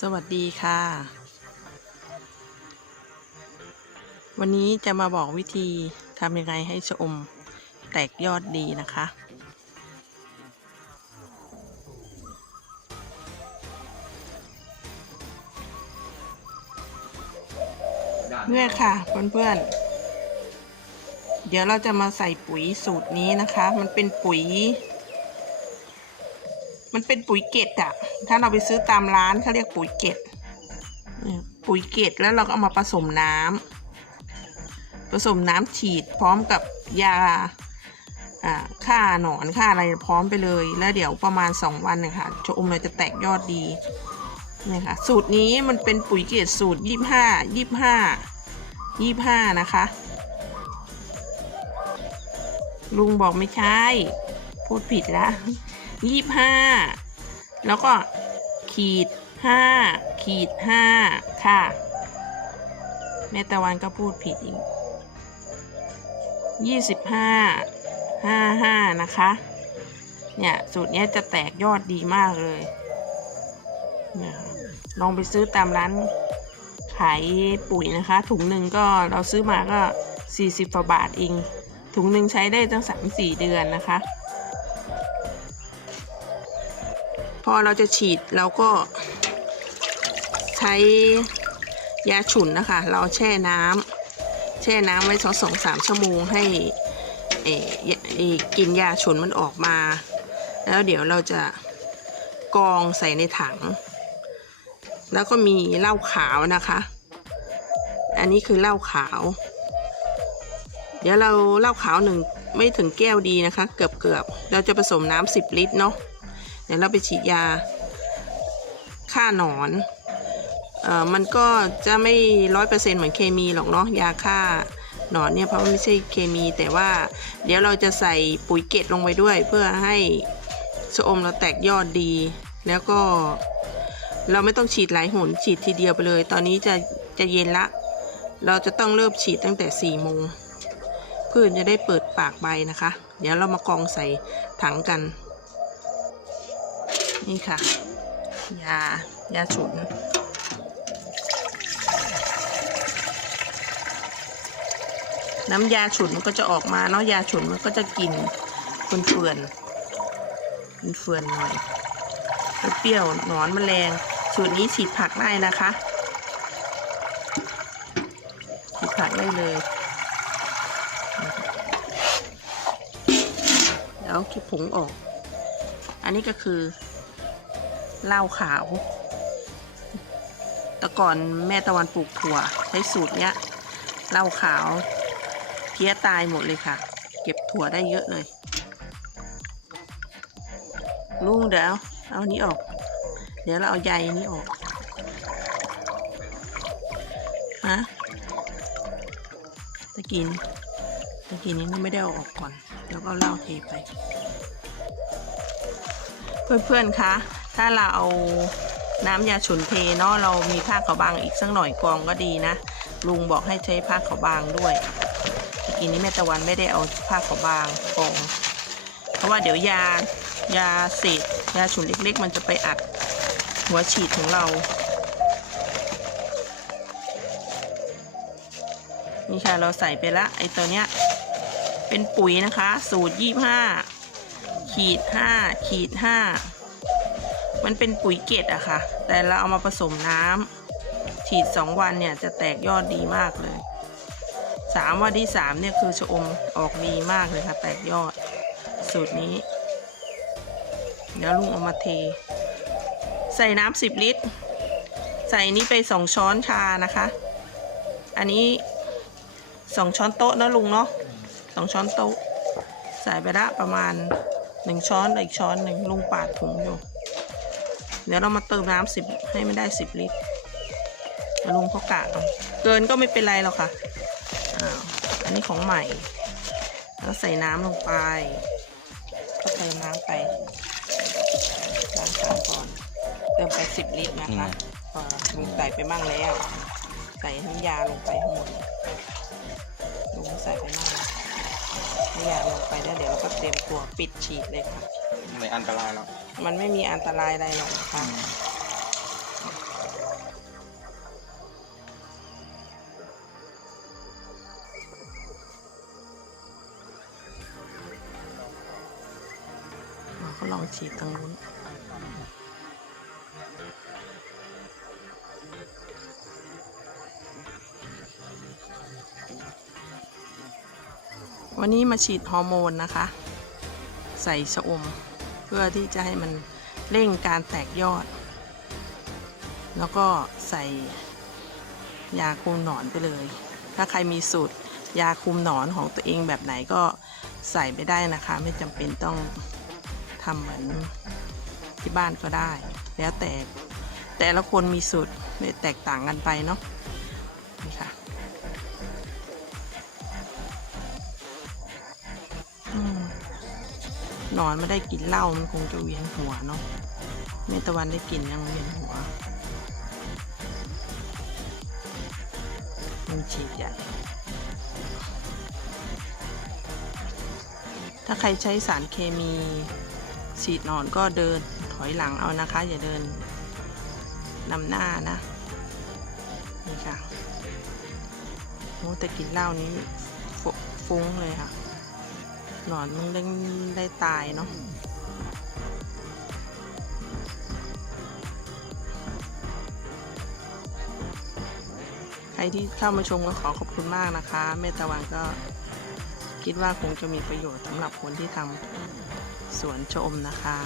สวัสดีค่ะ วันนี้จะมาบอกวิธีทำยังไงให้ชะอมแตกยอดดีนะคะ เนี่ยค่ะเพื่อนๆเดี๋ยวเราจะมาใส่ปุ๋ยสูตรนี้นะคะ มันเป็นปุ๋ย มันเป็นปุ๋ยเกตอะถ้าเราไปซื้อตามร้านเขาเรียกปุ๋ยเกตปุ๋ยเกตแล้วเราก็เอามาผสมน้ำผสมน้ำฉีดพร้อมกับยาอ่าหนอนฆ่าอะไรพร้อมไปเลย แล้วเดี๋ยวประมาณ 2 วันนะคะชะอมเราจะแตกยอดดีเนี่ยค่ะสูตรนี้มันเป็นปุ๋ยเกตสูตร 25 25 25 นะคะ ลุงบอกไม่ใช่ พูดผิดแล้ว ยี่ห้าแล้วก็ขีดห้าขีดห้าค่ะ แม่ตะวันก็พูดผิดอีกยี่สิบห้าห้าห้านะคะ เนี่ยสูตรนี้จะแตกยอดดีมากเลยเนี่ยลองไปซื้อตามร้านขายปุ๋ยนะคะ ถุงหนึ่งก็เราซื้อมาก็ 40กว่าบาทเอง ถุงหนึ่งใช้ได้ตั้ง 3-4 เดือนนะคะ พอเราจะฉีดเราก็ใช้ยาฉุนนะคะ เราแช่น้ำแช่น้ำไว้สองสองสามชั่วโมงให้เอเอกินยาฉุนมันออกมา แล้วเดี๋ยวเราจะกรองใส่ในถัง แล้วก็มีเหล้าขาวนะคะ อันนี้คือเหล้าขาว เดี๋ยวเราเหล้าขาวหนึ่งไม่ถึงแก้วดีนะคะ เกือบเกือบๆเราจะผสมน้ำสิบลิตรเนาะ เดี๋ยวเราไปฉีดยาฆ่าหนอนเอ่อมันก็จะไม่ร้อยเปอร์เซ็นต์เหมือนเคมีหรอกเนาะยาฆ่าหนอนเนี่ยเพราะมันไม่ใช่เคมีแต่ว่า เดี๋ยวเราจะใส่ปุ๋ยเกตลงไปด้วย เพื่อให้ชะอมเราแตกยอดดี แล้วก็เราไม่ต้องฉีดหลายหนฉีดทีเดียวไปเลย ตอนนี้จะจะเย็นละ เราจะต้องเริ่มฉีดตั้งแต่4ี่โมงพืชจะได้เปิดปากใบนะคะ เดี๋ยวเรามากองใส่ถังกัน นี่ค่ะ ยา ยาฉุนน้ำยาฉุนมันก็จะออกมาเนาะยาฉุนมันก็จะกลิ่นเฟื่อนๆเฟื่อนๆหน่อยเปรี้ยวหนอนแมลงสูตรนี้ฉีดผักได้นะคะฉีดผักได้เลยเดี๋ยวคิดผงออก อันนี้ก็คือ เหล้าขาว แต่ก่อนแม่ตะวันปลูกถั่วใช้สูตรเนี้ยเหล้าขาวเพี้ยตายหมดเลยค่ะ เก็บถั่วได้เยอะเลย ลุงเดี๋ยวเอาอันนี้ออก เดี๋ยวเราเอาใยอันนี้ออกฮะตะกินตะกินนี้ไม่ได้เอาออกก่อน แล้วก็เหล้าเทไป เพื่อนๆคะ ถ้าเราเอาน้ำยาฉุนเทเนาะเรามีผ้าขาวบางอีกสักหน่อยกองก็ดีนะ ลุงบอกให้ใช้ผ้าขาวบางด้วยตะกี้นี้แม่ตะวันไม่ได้เอาผ้าขาวบางกอง เพราะว่าเดี๋ยวยายาเศษยาฉุนเล็กๆ มันจะไปอัดหัวฉีดของเรา นี่ค่ะเราใส่ไปละไอตัวเนี้ยเป็นปุ๋ยนะคะ สูตรยี่ห้าขีดห้าขีดห้า มันเป็นปุ๋ยเกตอะค่ะ แต่เราเอามาผสมน้ำฉีดสองวันเนี่ยจะแตกยอดดีมากเลยสามวันที่สามเนี่ยคือชะอมออกดีมากเลยค่ะ แตกยอด สูตรนี้ เดี๋ยวลุงเอามาเท ใส่น้ำสิบลิตร ใส่นี้ไปสองช้อนชานะคะ อันนี้สองช้อนโต๊ะนะลุงเนาะสองช้อนโต๊ะ ใส่ไปละประมาณหนึ่งช้อนอีกช้อนหนึ่งลุงปาดถุงอยู่ เดี๋ยวเรามาเติมน้ำสิบให้ไม่ได้สิบลิตรลุงเขากะเอาเกินก็ไม่เป็นไรหรอกค่ะอ้าวอันนี้ของใหม่ แล้วใส่น้ำลงไป ก็เติมน้ำไปล้างขาก่อน เติมไปสิบลิตรนะคะพอลุงใส่ไปบ้างแล้ว ใส่น้ำยาลงไปทั้งหมดลุงใส่ไปบ้าง ขยะลงไปแล้วเดี๋ยวเราก็เตรียมตัวปิดฉีดเลยค่ะ ไม่อันตรายหรอกมันไม่มีอันตรายอะไรหรอกค่ะ เราก็ลองฉีดตรงนู้น อ วันนี้มาฉีดฮอร์โมนนะคะ ใส่ชะอม เพื่อที่จะให้มันเร่งการแตกยอด แล้วก็ใส่ยาคุมหนอนไปเลย ถ้าใครมีสูตรยาคุมหนอนของตัวเองแบบไหนก็ใส่ไปได้นะคะ ไม่จำเป็นต้องทำเหมือนที่บ้านก็ได้ แล้วแต่แต่ละคนมีสูตรแตกต่างกันไปเนาะ นอนไม่ได้กินเหล้ามันคงจะเวียนหัวเนาะเมตะวันได้กลินยังเวียนหัวมันฉีดใหญ่ถ้าใครใช้สารเคมีฉีดนอนก็เดินถอยหลังเอานะคะ อย่าเดินนำหน้านะนี่ค่ะโอ้แต่กินเหล้านี้ฟุ้งเลยค่ะ หนอนมันได้ได้ตายเนาะใครที่เข้ามาชมก็ขอขอบคุณมากนะคะเมตะวันก็คิดว่าคงจะมีประโยชน์สำหรับคนที่ทำสวนชมนะคะ